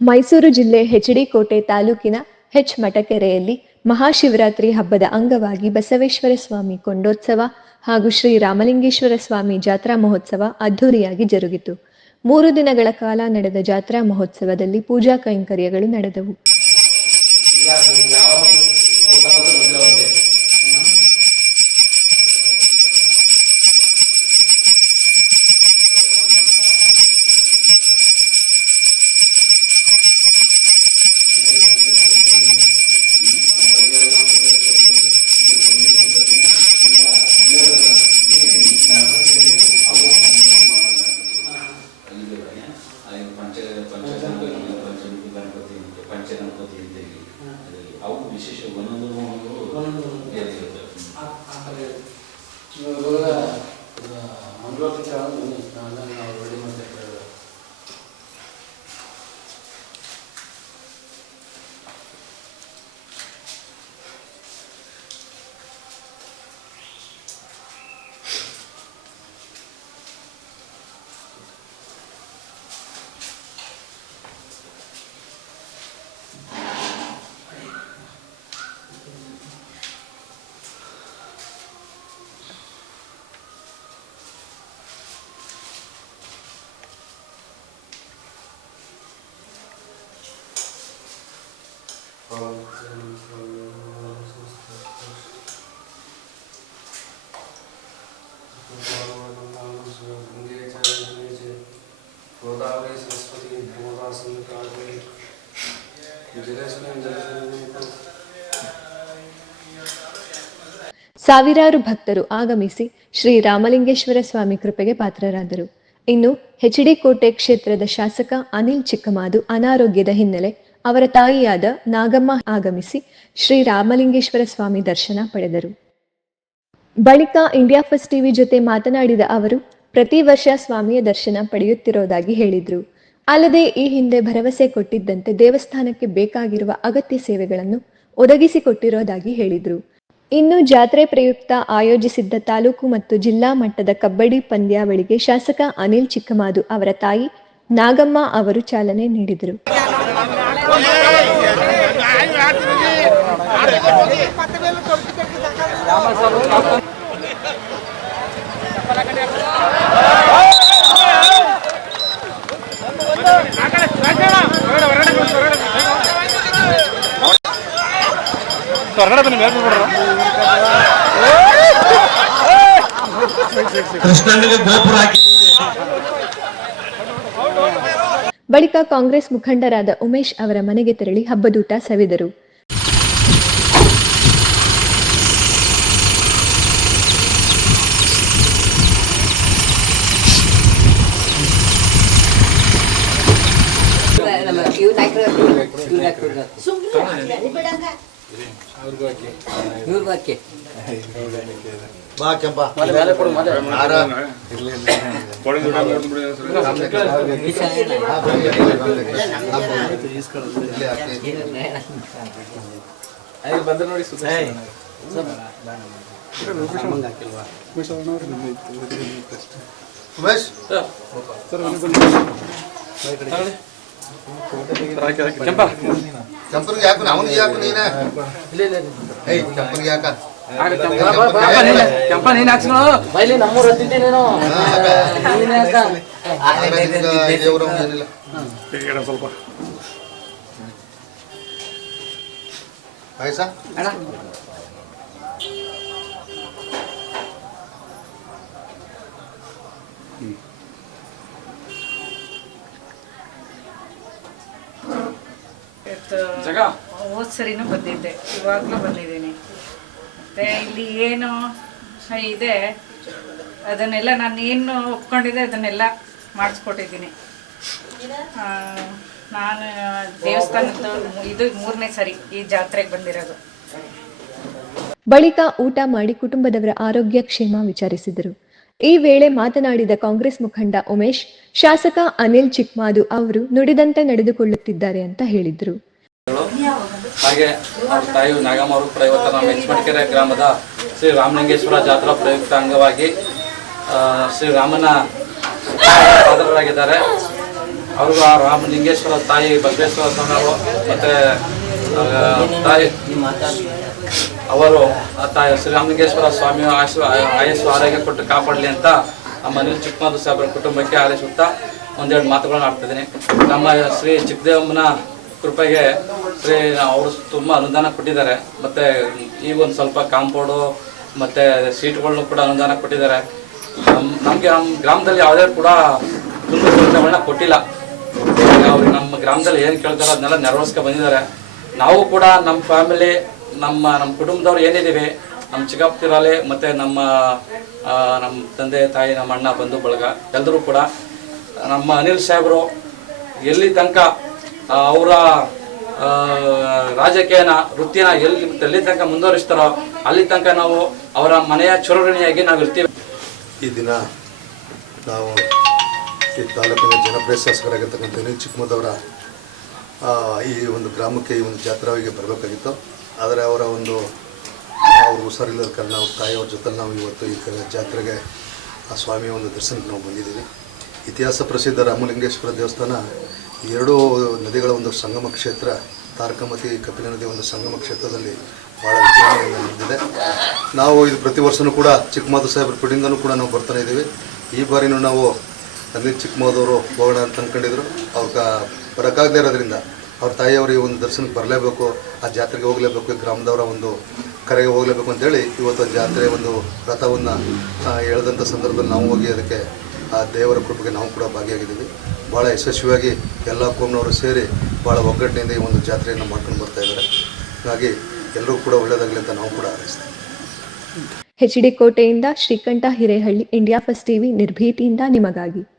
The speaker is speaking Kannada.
ಮೈಸೂರು ಜಿಲ್ಲೆ ಹೆಚ್ಡಿ ಕೋಟೆ ತಾಲೂಕಿನ ಹೆಚ್ ಮಟಕೆರೆಯಲ್ಲಿ ಮಹಾಶಿವರಾತ್ರಿ ಹಬ್ಬದ ಅಂಗವಾಗಿ ಬಸವೇಶ್ವರ ಸ್ವಾಮಿ ಕೊಂಡೋತ್ಸವ ಹಾಗೂ ಶ್ರೀ ರಾಮಲಿಂಗೇಶ್ವರ ಸ್ವಾಮಿ ಜಾತ್ರಾ ಮಹೋತ್ಸವ ಅದ್ಧೂರಿಯಾಗಿ ಜರುಗಿತು. ಮೂರು ದಿನಗಳ ಕಾಲ ನಡೆದ ಜಾತ್ರಾ ಮಹೋತ್ಸವದಲ್ಲಿ ಪೂಜಾ ಕೈಂಕರ್ಯಗಳು ನಡೆದವು. ಸಾವಿರಾರು ಭಕ್ತರು ಆಗಮಿಸಿ ಶ್ರೀ ರಾಮಲಿಂಗೇಶ್ವರ ಸ್ವಾಮಿ ಕೃಪೆಗೆ ಪಾತ್ರರಾದರು. ಇನ್ನು ಹೆಚ್ಡಿ ಕೋಟೆ ಕ್ಷೇತ್ರದ ಶಾಸಕ ಅನಿಲ್ ಚಿಕ್ಕಮಾದು ಅನಾರೋಗ್ಯದ ಹಿನ್ನೆಲೆ ಅವರ ತಾಯಿಯಾದ ನಾಗಮ್ಮ ಆಗಮಿಸಿ ಶ್ರೀ ರಾಮಲಿಂಗೇಶ್ವರ ಸ್ವಾಮಿ ದರ್ಶನ ಪಡೆದರು. ಬಳಿಕ ಇಂಡಿಯಾ ಫಸ್ಟ್ ಟಿವಿ ಜೊತೆ ಮಾತನಾಡಿದ ಅವರು, ಪ್ರತಿ ವರ್ಷ ಸ್ವಾಮಿಯ ದರ್ಶನ ಪಡೆಯುತ್ತಿರೋದಾಗಿ ಹೇಳಿದ್ರು. ಅಲ್ಲದೆ ಈ ಹಿಂದೆ ಭರವಸೆ ಕೊಟ್ಟಿದ್ದಂತೆ ದೇವಸ್ಥಾನಕ್ಕೆ ಬೇಕಾಗಿರುವ ಅಗತ್ಯ ಸೇವೆಗಳನ್ನು ಒದಗಿಸಿಕೊಟ್ಟಿರೋದಾಗಿ ಹೇಳಿದ್ರು. ಇನ್ನು ಜಾತ್ರೆ ಪ್ರಯುಕ್ತ ಆಯೋಜಿಸಿದ್ದ ತಾಲೂಕು ಮತ್ತು ಜಿಲ್ಲಾ ಮಟ್ಟದ ಕಬ್ಬಡಿ ಪಂದ್ಯಾವಳಿಗೆ ಶಾಸಕ ಅನಿಲ್ ಚಿಕ್ಕಮಾದು ಅವರ ತಾಯಿ ನಾಗಮ್ಮ ಅವರು ಚಾಲನೆ ನೀಡಿದರು. ಕೃಷ್ಣನಿಗೆ ಗೋಪುರ ಹಾಕಿ ಬಳಿಕ ಕಾಂಗ್ರೆಸ್ ಮುಖಂಡರಾದ ಉಮೇಶ್ ಅವರ ಮನೆಗೆ ತೆರಳಿ ಹಬ್ಬದೂಟ ಸವಿದರು. ಇವ್ರಿಗೆ ಹಾಕಿ ಬಾ ಕೆಂಪ ಹಾರ. ಇಲ್ಲೇ ಹಾಕಿ. ಕೆಂಪನಿಗೆ ಯಾಕು ಅವನಿಗೆ ಯಾಕು ನೀನ. ಏಯ್ ಚಂಪನ್ಗೆ ಯಾಕ ಕೆಂಪ ನೀನ್ ಹಾಕ್ಸ್ಕೊಳು ಬೈಲಿ ನಮ್ಮೂರ್ ಹತ್ತಿದ್ದೆ ನೀನು. ನೀನ್ ಯಾಕ? ದೇವ್ರ ಏನಿಲ್ಲ. ಪಾಯಸ? ಅಣ್ಣ. ಹೋದ್ ಸರಿನೂ ಬಂದಿದ್ದೆ. ಇವಾಗಲೂ ಬಂದಿದ್ದೀನಿ. ಮತ್ತೆ ಇಲ್ಲಿ ಏನು ಇದೆ. ಅದನ್ನೆಲ್ಲ ನಾನು ಏನು ಒಪ್ಕೊಂಡಿದ್ದೆ ಅದನ್ನೆಲ್ಲ ಮಾಡಿಸ್ಕೊಟ್ಟಿದ್ದೀನಿ. ನಾನು ದೇವಸ್ಥಾನದ ಇದು ಮೂರನೇ ಸರಿ ಈ ಜಾತ್ರೆಗೆ ಬಂದಿರೋದು. ಬಳಿಕ ಊಟ ಮಾಡಿ ಕುಟುಂಬದವರ ಆರೋಗ್ಯ ಕ್ಷೇಮ ವಿಚಾರಿಸಿದರು. ಈ ವೇಳೆ ಮಾತನಾಡಿದ ಕಾಂಗ್ರೆಸ್ ಮುಖಂಡ ಉಮೇಶ್, ಶಾಸಕ ಅನಿಲ್ ಚಿಕ್ಮಾದು ಅವರು ನುಡಿದಂತೆ ನಡೆದುಕೊಳ್ಳುತ್ತಿದ್ದಾರೆ ಅಂತ ಹೇಳಿದ್ರು. ಹಾಗೆ ತಾಯಿ ನಾಗಮ್ಮ ಅವರು ನಮ್ಮ ಹೆಚ್ಮಡಿಕೆರೆ ಗ್ರಾಮದ ಶ್ರೀ ರಾಮಲಿಂಗೇಶ್ವರ ಜಾತ್ರಾ ಪ್ರಯುಕ್ತ ಅಂಗವಾಗಿ ಶ್ರೀ ರಾಮನ ಪಾತ್ರರಾಗಿದ್ದಾರೆ ಅವರು ಆ ರಾಮಲಿಂಗೇಶ್ವರ ತಾಯಿ ಬಸವೇಶ್ವರ ಸ್ವಾಮಿ ಮತ್ತು ತಾಯಿ ಅವರು ತಾಯಿ ಶ್ರೀರಾಮಲಿಂಗೇಶ್ವರ ಸ್ವಾಮಿ ಆಶು ಆಯಸ್ಸು ಆರೋಗ್ಯ ಕೊಟ್ಟು ಕಾಪಾಡಲಿ ಅಂತ ನಮ್ಮ ಅನಿಲ್ ಚಿಕ್ಕಮದು ಸಾಹೇಬರ ಕುಟುಂಬಕ್ಕೆ ಹಾರೈಸುತ್ತಾ ಒಂದೆರಡು ಮಾತುಗಳನ್ನ ಆಡ್ತಿದ್ದೀನಿ ನಮ್ಮ ಶ್ರೀ ಚಿಕ್ಕದೇವಮ್ಮನ ಕೃಪೆಗೆ ಶ್ರೀ ಅವರು ತುಂಬ ಅನುದಾನ ಕೊಟ್ಟಿದ್ದಾರೆ. ಮತ್ತು ಈಗ ಒಂದು ಸ್ವಲ್ಪ ಕಾಂಪೌಂಡು, ಮತ್ತು ಸೀಟ್ಗಳನ್ನು ಕೂಡ ಅನುದಾನ ಕೊಟ್ಟಿದ್ದಾರೆ. ನಮಗೆ ನಮ್ಮ ಗ್ರಾಮದಲ್ಲಿ ಯಾವುದೇ ಕೂಡ ತುಂಬ ಕುಂದುಕೊರತೆಗಳನ್ನ ಕೊಟ್ಟಿಲ್ಲ. ಅವ್ರು ನಮ್ಮ ಗ್ರಾಮದಲ್ಲಿ ಏನು ಕೇಳ್ತಾರೋ ಅದನ್ನೆಲ್ಲ ನೆರವೇರಿಸ್ಕೊ ಬಂದಿದ್ದಾರೆ. ನಾವು ಕೂಡ ನಮ್ಮ ಫ್ಯಾಮಿಲಿ ನಮ್ಮ ನಮ್ಮ ಕುಟುಂಬದವ್ರು ಏನಿದ್ದೀವಿ, ನಮ್ಮ ಚಿಕ್ಕಪ್ಪತಿರಲಿ ಮತ್ತು ನಮ್ಮ ನಮ್ಮ ತಂದೆ, ತಾಯಿ, ನಮ್ಮ ಅಣ್ಣ, ಬಂಧು, ಬಳಗ ಎಲ್ಲರೂ ಕೂಡ, ನಮ್ಮ ಅನಿಲ್ ಸಾಹೇಬರು ಎಲ್ಲಿ ತನಕ ಅವರ ರಾಜಕೀಯನ ವೃತ್ತಿನ ಎಲ್ಲಿ ಎಲ್ಲಿ ತನಕ ಮುಂದುವರಿಸ್ತಾರೋ ಅಲ್ಲಿ ತನಕ ನಾವು ಅವರ ಮನೆಯ ಚುರುಣಿಯಾಗಿ ನಾವು ಇರ್ತೀವಿ. ಈ ದಿನ ನಾವು ಈ ತಾಲೂಕಿನ ಜನಪ್ರಿಯ ಶಾಸಕರಾಗಿರ್ತಕ್ಕಂಥ ಅನಿಲ್ ಚಿಕ್ಕಮದವರ ಈ ಒಂದು ಗ್ರಾಮಕ್ಕೆ ಈ ಒಂದು ಜಾತ್ರೆಗೆ ಬರಬೇಕಾಗಿತ್ತು. ಆದರೆ ಅವರ ಒಂದು ಅವರು ಹುಷಾರಿಲ್ಲದ ಕಾರಣ ಅವ್ರ ತಾಯಿಯವ್ರ ಜೊತೆ ನಾವು ಇವತ್ತು ಈ ಕಡೆ ಜಾತ್ರೆಗೆ ಆ ಸ್ವಾಮಿಯ ಒಂದು ದರ್ಶನಕ್ಕೆ ನಾವು ಬಂದಿದ್ದೀವಿ. ಇತಿಹಾಸ ಪ್ರಸಿದ್ಧ ರಾಮಲಿಂಗೇಶ್ವರ ದೇವಸ್ಥಾನ, ಎರಡೂ ನದಿಗಳ ಒಂದು ಸಂಗಮ ಕ್ಷೇತ್ರ, ತಾರಕಮತಿ ಕಪಿಲ ನದಿ ಒಂದು ಸಂಗಮ ಕ್ಷೇತ್ರದಲ್ಲಿ ಭಾಳ ವಿಜೃಂಭಣೆಯಿಂದ ನಾವು ಇದು ಪ್ರತಿ ವರ್ಷವೂ ಕೂಡ ಚಿಕ್ಕಮಾದು ಸಾಹೇಬ್ರ ಕಡೆಯಿಂದನೂ ಕೂಡ ನಾವು ಬರ್ತಾನೆ ಇದ್ದೀವಿ. ಈ ಬಾರಿನೂ ನಾವು ಅನಿಲ್ ಚಿಕ್ಕಮಾದವರು ಹೋಗೋಣ ಅಂತ ಅಂದ್ಕೊಂಡಿದ್ರು ಅವ್ರ ಬರೋಕ್ಕಾಗದೇ ಇರೋದ್ರಿಂದ ಅವ್ರ ತಾಯಿಯವರು ಈ ಒಂದು ದರ್ಶನಕ್ಕೆ ಬರಲೇಬೇಕು, ಆ ಜಾತ್ರೆಗೆ ಹೋಗಲೇಬೇಕು, ಈ ಗ್ರಾಮದವರ ಒಂದು ಕರೆಗೆ ಹೋಗಲೇಬೇಕು ಅಂತೇಳಿ ಇವತ್ತು ಜಾತ್ರೆ ಒಂದು ರಥವನ್ನು ಎಳೆದಂಥ ಸಂದರ್ಭದಲ್ಲಿ ನಾವು ಹೋಗಿ ಅದಕ್ಕೆ, ಆ, ದೇವರ ಕೃಪೆಗೆ ನಾವು ಕೂಡ ಭಾಗಿಯಾಗಿದ್ದೀವಿ. ಭಾಳ ಯಶಸ್ವಿಯಾಗಿ ಎಲ್ಲ ಕೋಮ್ನವರು ಸೇರಿ ಭಾಳ ಒಗ್ಗಟ್ಟಿನಿಂದ ಈ ಒಂದು ಜಾತ್ರೆಯನ್ನು ಮಾಡ್ಕೊಂಡು ಬರ್ತಾ ಇದ್ದಾರೆ. ಹಾಗಾಗಿ ಎಲ್ಲರೂ ಕೂಡ ಒಳ್ಳೆಯದಾಗಲಿ ಅಂತ ನಾವು ಕೂಡ ಹಾರೈಸ್ತೀವಿ. H D ಕೋಟೆಯಿಂದ Srikanta Hirehalli India first TV ನಿರ್ಭೀತಿಯಿಂದ ನಿಮಗಾಗಿ.